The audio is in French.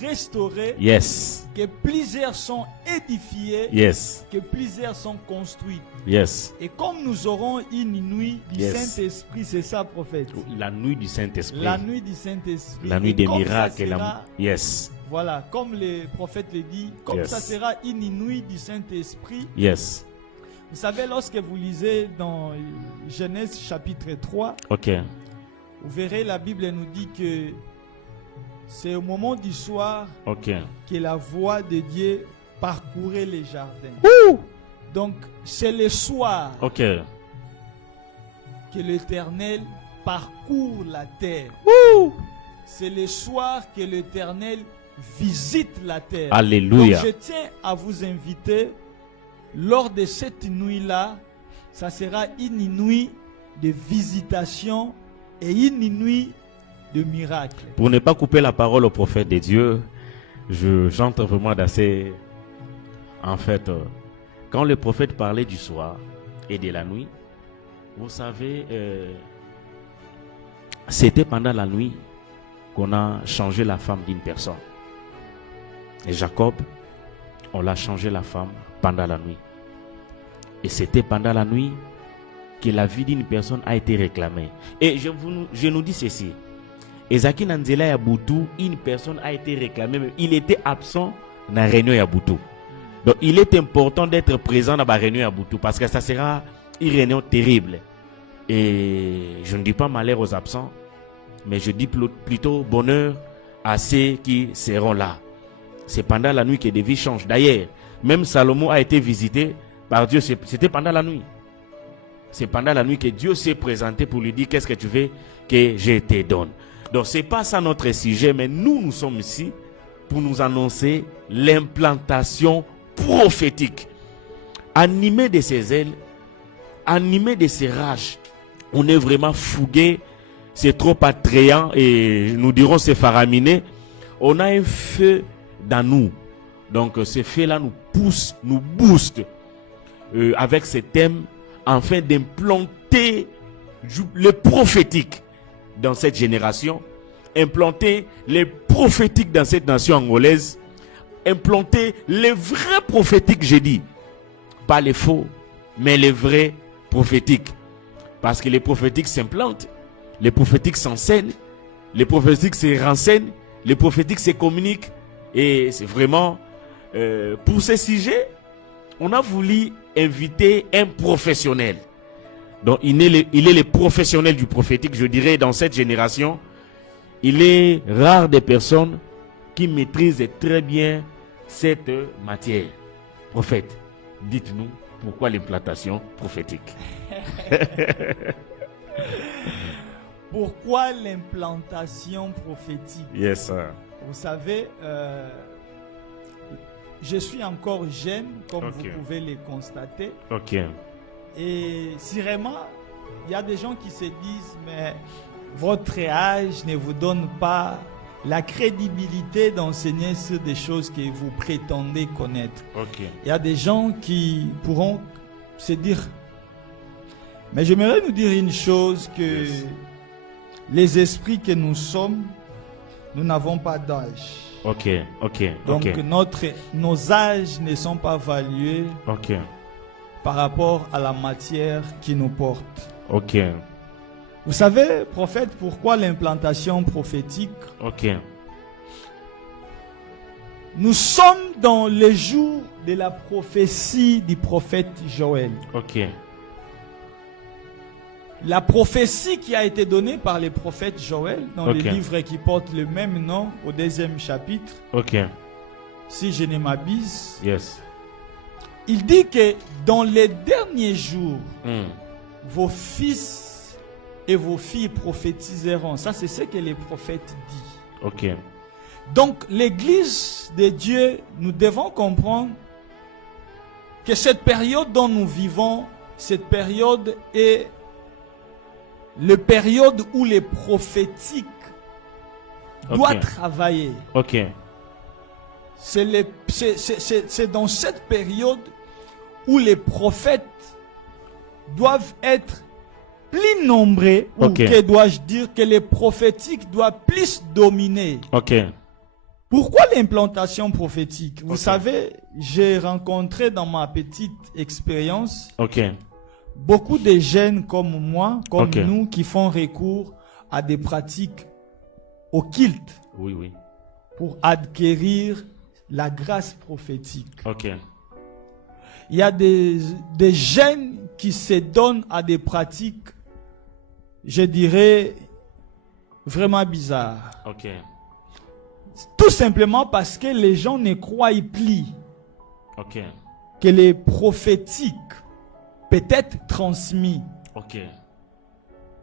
restaurés, Yes. que plusieurs sont édifiés, Yes. que plusieurs sont construits. Yes. Et comme nous aurons une nuit du Yes. Saint-Esprit, c'est ça, prophète. La nuit du Saint-Esprit. La nuit du Saint-Esprit. La nuit Et des comme ça miracles. sera, Yes. voilà, comme le prophète le dit, comme Yes. ça sera une nuit du Saint-Esprit. Yes. Vous savez, lorsque vous lisez dans Genèse chapitre 3, Ok. vous verrez, la Bible nous dit que c'est au moment du soir Ok. que la voix de Dieu parcourait les jardins. Donc, c'est le soir Ok. que l'Éternel parcourt la terre. C'est le soir que l'Éternel visite la terre. Alléluia. Donc, je tiens à vous inviter, lors de cette nuit-là, ça sera une nuit de visitation et une nuit de miracle. Pour ne pas couper la parole au prophète de Dieu, j'entre vraiment d'assez... En fait, quand le prophète parlait du soir et de la nuit, vous savez, c'était pendant la nuit qu'on a changé la femme d'une personne. Et Jacob, on l'a changé la femme pendant la nuit. Et c'était pendant la nuit que la vie d'une personne a été réclamée. Et je nous dis ceci. Ezaki Nanzela Yabutu, une personne a été réclamée, mais il était absent dans la réunion Yabutu. Donc il est important d'être présent dans la réunion Yabutu parce que ça sera une réunion terrible. Et je ne dis pas malheur aux absents, mais je dis plutôt bonheur à ceux qui seront là. C'est pendant la nuit que des vies changent. D'ailleurs, même Salomon a été visité par Dieu, c'était pendant la nuit. C'est pendant la nuit que Dieu s'est présenté pour lui dire qu'est-ce que tu veux que je te donne. Donc c'est pas ça notre sujet, mais nous sommes ici pour nous annoncer l'implantation prophétique. Animé de ses ailes, animé de ses rages, on est vraiment fougué, c'est trop attrayant et nous dirons c'est faraminé. On a un feu dans nous. Donc ce feu-là nous pousse, nous booste avec ce thème afin d'implanter le prophétique dans cette génération, implanter les prophétiques dans cette nation angolaise, implanter les vrais prophétiques, j'ai dit, pas les faux, mais les vrais prophétiques. Parce que les prophétiques s'implantent, les prophétiques s'enseignent, les prophétiques se renseignent, les prophétiques se communiquent. Et c'est vraiment, pour ce sujet, on a voulu inviter un professionnel. Donc il est le professionnel du prophétique, je dirais, dans cette génération. Il est rare des personnes qui maîtrisent très bien cette matière. Prophète, dites-nous pourquoi l'implantation prophétique. Pourquoi l'implantation prophétique? Yes, sir. Vous savez, je suis encore jeune, comme vous pouvez le constater. Ok. Et si vraiment, il y a des gens qui se disent, mais votre âge ne vous donne pas la crédibilité d'enseigner sur des choses que vous prétendez connaître. Ok. Il y a des gens qui pourront se dire, mais j'aimerais nous dire une chose, que les esprits que nous sommes, nous n'avons pas d'âge. Ok, ok, Donc ok. nos âges ne sont pas valués Ok, par rapport à la matière qui nous porte. ok, Vous savez, prophète, pourquoi l'implantation prophétique? ok, Nous sommes dans les jours de la prophétie du prophète Joël. ok, La prophétie qui a été donnée par le prophète Joël dans le Ok. livre qui porte le même nom au 2e chapitre, ok, si je ne m'abuse, yes. il dit que dans les derniers jours, Hmm. vos fils et vos filles prophétiseront. Ça, c'est ce que les prophètes disent. Ok, Donc, l'église de Dieu, nous devons comprendre que cette période dont nous vivons, cette période est la période où les prophétiques doivent travailler. ok, C'est dans cette période où les prophètes doivent être plus nombreux, ou que dois-je dire, que les prophétiques doivent plus dominer. ok, Pourquoi l'implantation prophétique? Vous Ok. savez, j'ai rencontré dans ma petite expérience Ok. beaucoup de jeunes comme moi, comme Ok. nous, qui font recours à des pratiques occultes Oui, oui. pour acquérir la grâce prophétique. Ok. Il y a des jeunes qui se donnent à des pratiques, je dirais, vraiment bizarres. Ok. Tout simplement parce que les gens ne croient plus Ok. que les prophétiques peut être transmis. Ok.